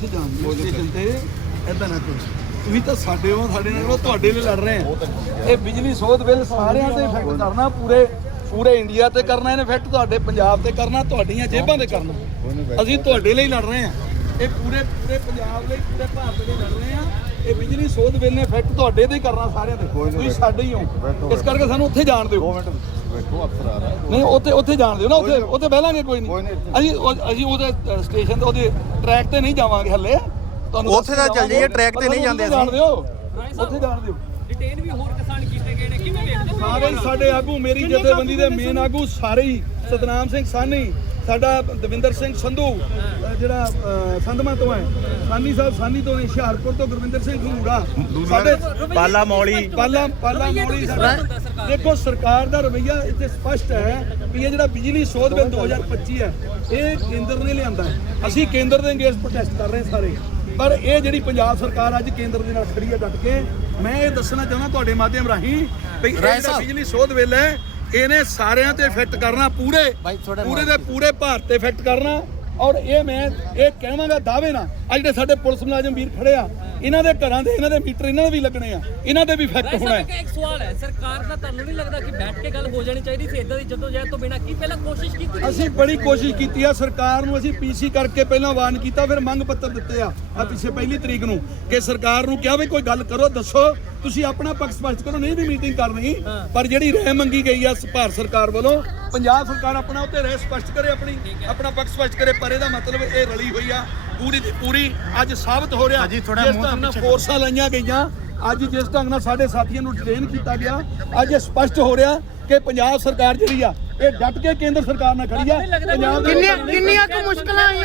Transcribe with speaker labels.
Speaker 1: ਉੱਥੇ ਜਾਣ ਦਿਓ ਸਟੇਸ਼ਨ ਤੇ ਐਦਾਂ ਨਾ ਕਰੋ। ਤੁਸੀਂ ਤਾਂ ਸਾਡੇ ਹੋ ਸਾਡੇ ਨਾਲ ਤੁਹਾਡੇ ਲਈ ਲੜ ਰਹੇ ਆ ਇਹ ਬਿਜਲੀ ਸੋਧ ਬਿੱਲ ਸਾਰਿਆਂ ਤੇ ਇਫੈਕਟ ਕਰਨਾ ਪੂਰੇ ਪੂਰੇ ਇੰਡੀਆ ਤੇ ਕਰਨਾ ਇਹਨੇ ਇਫੈਕਟ ਤੁਹਾਡੇ ਪੰਜਾਬ ਤੇ ਕਰਨਾ ਤੁਹਾਡੀਆਂ ਜੇਬਾਂ ਤੇ ਕਰਨਾ। ਅਸੀਂ ਤੁਹਾਡੇ ਲਈ ਲੜ ਰਹੇ ਆ ਇਹ ਪੂਰੇ ਪੂਰੇ ਪੰਜਾਬ ਲਈ ਪੂਰੇ ਭਾਰਤ ਲਈ ਲੜ ਰਹੇ ਆ ਇਹ ਬਿਜਲੀ ਸੋਧ ਬਿੱਲ ਨੇ ਇਫੈਕਟ ਤੁਹਾਡੇ ਤੇ ਕਰਨਾ ਸਾਰਿਆਂ ਤੇ। ਤੁਸੀਂ ਸਾਡੇ ਹੀ ਹੋ। ਇਸ ਕਰਕੇ ਸਾਨੂੰ ਉੱਥੇ ਜਾਣ ਦਿਓ।
Speaker 2: ਮਿੰਟ ਬੈਠੋ ਅਫਸਰ ਆ ਰਿਹਾ।
Speaker 1: ਨਹੀਂ ਉੱਥੇ ਉੱਥੇ ਜਾਣ ਦਿਓ ਨਾ ਉੱਥੇ ਉੱਥੇ ਬਹਿ ਲਾਂਗੇ ਕੋਈ ਨਹੀਂ। ਅਸੀਂ ਉਹ- ਅਸੀਂ ਉਹਦੇ ਸਟੇਸ਼ਨ ਤੇ ਉਹਦੇ ਟਰੈਕ ਤੇ ਨਹੀਂ ਜਾਵਾਂਗੇ ਹੱਲੇ। ਤੁਹਾਨੂੰ
Speaker 3: ਉੱਥੇ ਤਾਂ ਚੱਲ ਜਾਈਏ, track ਤੇ ਨਹੀਂ ਜਾਂਦੇ
Speaker 1: ਜਾਣ
Speaker 3: ਅਸੀਂ।
Speaker 1: ਦਿਓ। ਉੱਥੇ ਜਾਣ ਦਿਓ।
Speaker 4: ਡਿਟੇਨ ਵੀ ਹੋਰ ਕਿਸਾਨ ਕੀਤੇ ਗਏ ਨੇ। ਕਿਵੇਂ ਵੇਖਦੇ ਹੋ?
Speaker 1: ਸਾਰੇ ਹੀ ਸਾਡੇ ਆਗੂ ਮੇਰੀ ਜਥੇਬੰਦੀ ਦੇ ਮੇਨ ਆਗੂ ਸਾਰੇ ਹੀ। ਸਤਨਾਮ ਸਿੰਘ ਸਾਨੀ ਸਾਡਾ ਦਵਿੰਦਰ ਸਿੰਘ ਸੰਧੂ ਜਿਹੜਾ ਸੰਧਮਾ ਤੋਂ ਹੈ। ਸਾਨੀ ਸਾਹਿਬ ਸਾਨੀ ਤੋਂ ਨੇ ਹੁਸ਼ਿਆਰਪੁਰ ਤੋਂ ਗੁਰਵਿੰਦਰ ਸਿੰਘ ਖੰਗੂੜਾ। ਸਾਡੇ
Speaker 3: ਪਾਲਾ ਮੌਲੀ।
Speaker 1: ਪਾਲਾ ਪਾਲਾ ਸਾਡਾ। ਦੇਖੋ ਸਰਕਾਰ ਦਾ ਰਵਈਆ ਇੱਥੇ ਸਪਸ਼ਟ ਹੈ ਵੀ ਇਹ ਜਿਹੜਾ ਬਿਜਲੀ ਸੋਧ ਬਿੱਲ 2025 ਹੈ ਇਹ ਕੇਂਦਰ ਨੇ ਲਿਆਂਦਾ ਹੈ। ਅਸੀਂ ਕੇਂਦਰ ਦੇ ਅਗੇਂਸਟ ਪ੍ਰੋਟੈਸਟ ਕਰ ਰਹੇ ਹਾਂ ਸਾਰੇ। ਪਰ ਇਹ ਜਿਹੜੀ ਪੰਜਾਬ ਸਰਕਾਰ ਅੱਜ ਕੇਂਦਰ ਦੇ ਨਾਲ ਖੜੀ ਹੈ ਡਟ ਕੇ ਮੈਂ ਇਹ ਦੱਸਣਾ ਚਾਹੁੰਦਾ ਤੁਹਾਡੇ ਮਾਧਿਅਮ ਰਾਹੀਂ ਵੀ ਇਹ ਜਿਹੜਾ ਬਿਜਲੀ ਸੋਧ ਬਿੱਲ ਹੈ ਇਹਨੇ ਸਾਰਿਆਂ ਤੇ ਇਫੈਕਟ ਕਰਨਾ ਪੂਰੇ ਪੂਰੇ ਦੇ ਪੂਰੇ ਭਾਰਤ ਤੇ ਇਫੈਕਟ ਕਰਨਾ। ਔਰ ਇਹ ਮੈਂ ਇਹ ਕਹਾਂਗਾ ਦਾਅਵੇ ਨਾਲ ਆ ਜਿਹੜੇ ਸਾਡੇ ਪੁਲਿਸ ਮੁਲਾਜ਼ਮ ਵੀਰ ਖੜੇ ਆ ਇਹਨਾਂ ਦੇ ਘਰਾਂ ਦੇ ਇਹਨਾਂ ਦੇ ਮੀਟਰ ਇਹਨਾਂ ਦੇ ਵੀ ਲੱਗਣੇ ਆ। ਇਹਨਾਂ ਦੇ ਵੀ ਇਫੈਕਟ ਹੋਣਾ ਹੈ।
Speaker 4: ਇੱਕ ਸਵਾਲ ਹੈ। ਸਰਕਾਰ ਦਾ ਤੁਹਾਨੂੰ ਨਹੀਂ ਲੱਗਦਾ ਕਿ ਬੈਠ ਕੇ ਗੱਲ ਹੋ ਜਾਣੀ ਚਾਹੀਦੀ ਸੀ? ਇਦਾਂ ਦੀ ਜਦੋਂ ਜਹਿਦ ਤੋਂ ਬਿਨਾਂ ਕੀ ਪਹਿਲਾਂ ਕੋਸ਼ਿਸ਼ ਕੀਤੀ
Speaker 1: ਅਸੀਂ ਬੜੀ ਕੋਸ਼ਿਸ਼ ਕੀਤੀ ਆ। ਸਰਕਾਰ ਨੂੰ ਅਸੀਂ ਪੀਸੀ ਕਰਕੇ ਪਹਿਲਾਂ ਵਾਰਨ ਕੀਤਾ ਫਿਰ ਮੰਗ ਪੱਤਰ ਦਿੱਤੇ ਆ ਆ ਪਿੱਛੇ ਪਹਿਲੀ ਤਰੀਕ ਨੂੰ ਕਿ ਸਰਕਾਰ ਨੂੰ ਕਿਹਾ ਵੀ ਕੋਈ ਗੱਲ ਕਰੋ ਦੱਸੋ। ਤੁਸੀਂ ਆਪਣਾ ਪੱਖ ਸਪਸ਼ਟ ਕਰੋ ਨਹੀਂ ਵੀ ਮੀਟਿੰਗ ਕਰਨੀ ਪਰ ਜਿਹੜੀ ਰਹਿ ਮੰਗੀ ਗਈ ਆ ਭਾਰਤ ਸਰਕਾਰ ਵੱਲੋਂ ਪੰਜਾਬ ਸਰਕਾਰ ਆਪਣਾ ਉੱਤੇ ਰਹਿ ਸਪਸ਼ਟ ਕਰੇ ਆਪਣੀ ਆਪਣਾ ਪੱਖ ਸਪਸ਼ਟ ਕਰੇ ਪਰ ਇਹਦਾ ਮਤਲਬ ਇਹ ਰਲੀ ਹੋਈ ਆ ਪੂਰੀ ਦੀ ਪੂਰੀ ਅੱਜ ਸਾਬਤ ਹੋ ਰਿਹਾ। ਜਿਸ ਢੰਗ ਨਾਲ ਫੋਰਸਾਂ ਲਾਈਆਂ ਗਈਆਂ ਅੱਜ ਜਿਸ ਢੰਗ ਨਾਲ ਸਾਡੇ ਸਾਥੀਆਂ ਨੂੰ ਡਿਟੇਨ ਕੀਤਾ ਗਿਆ ਅੱਜ ਇਹ ਸਪਸ਼ਟ ਹੋ ਰਿਹਾ ਕਿ ਪੰਜਾਬ ਸਰਕਾਰ ਜਿਹੜੀ ਆ ਇਹ ਡਟ ਕੇ ਕੇਂਦਰ ਸਰਕਾਰ ਨਾਲ ਖੜੀ ਆ। ਪੰਜਾਬ ਦੇ
Speaker 5: ਕਿੰਨੀਆਂ ਕਿੰਨੀਆਂ ਕੁ ਮੁਸ਼ਕਲਾਂ ਆਈਆਂ।